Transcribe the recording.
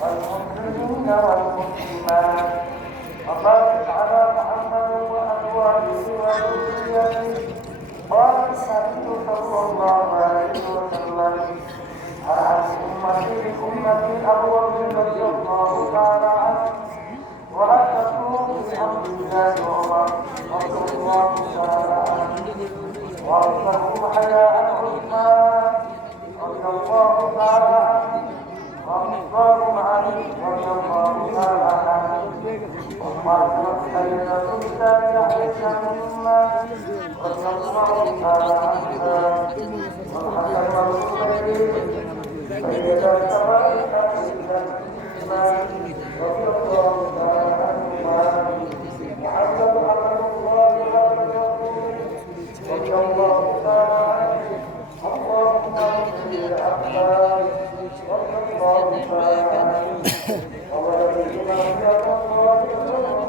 والمسلمين والمسلمات وبارك على محمد وأزواجه وذريته. قال النبي صلى الله عليه وسلم: عن أمتي أبو بكر رضي الله تعالى عنه وأشهد بحمد الله وعمر رضي الله تعالى عنه وأرسله حياء عثمان رضي الله تعالى عنه وأفضل علي رضي الله تعالى عنه وقالت سيدة الثانية عائشة رضي الله تعالى عنها والحسن والحسين سيدة الشباب رضي الله تعالى عنهما محمد عبد الله ورسوله رضي الله تعالى عنه اللهم اغفر لأحباب رضي الله تعالى عنه وولدنا رضي الله يعلمون